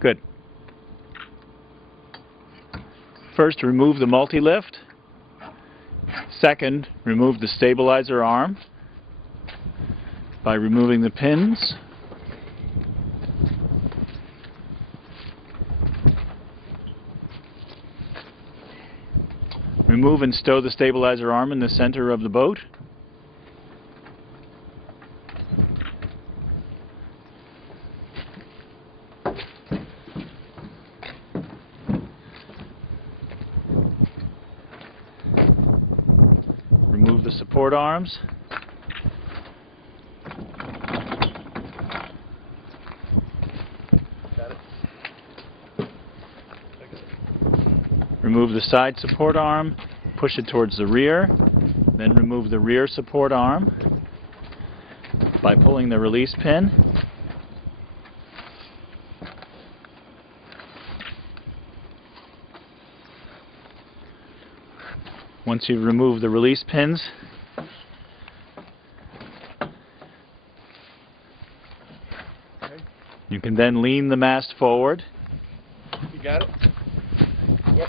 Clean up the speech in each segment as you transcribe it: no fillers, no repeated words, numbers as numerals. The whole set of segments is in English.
Good. First, remove the multi-lift. Second, remove the stabilizer arm by removing the pins. Remove and stow the stabilizer arm in the center of the boat. Remove the support arms. Remove the side support arm, push it towards the rear, then remove the rear support arm by pulling the release pin. Once you've removed the release pins, you can then lean the mast forward. You got it? Yep.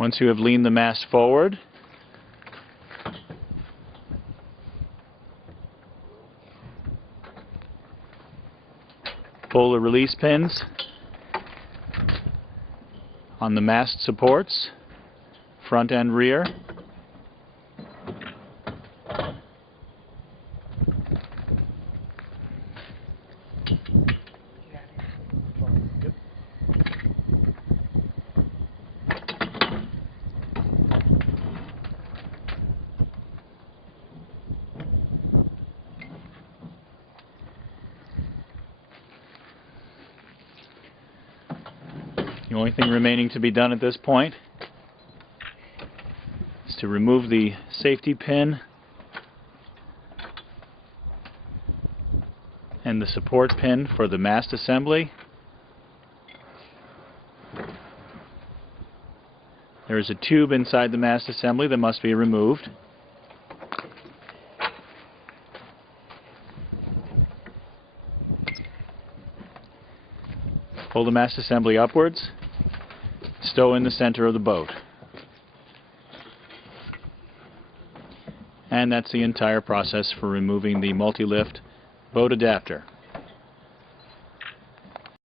Once you have leaned the mast forward, pull the release pins on the mast supports, front and rear. The only thing remaining to be done at this point is to remove the safety pin and the support pin for the mast assembly. There is a tube inside the mast assembly that must be removed. Pull the mast assembly upwards, stow in the center of the boat. And that's the entire process for removing the multi-lift boat adapter.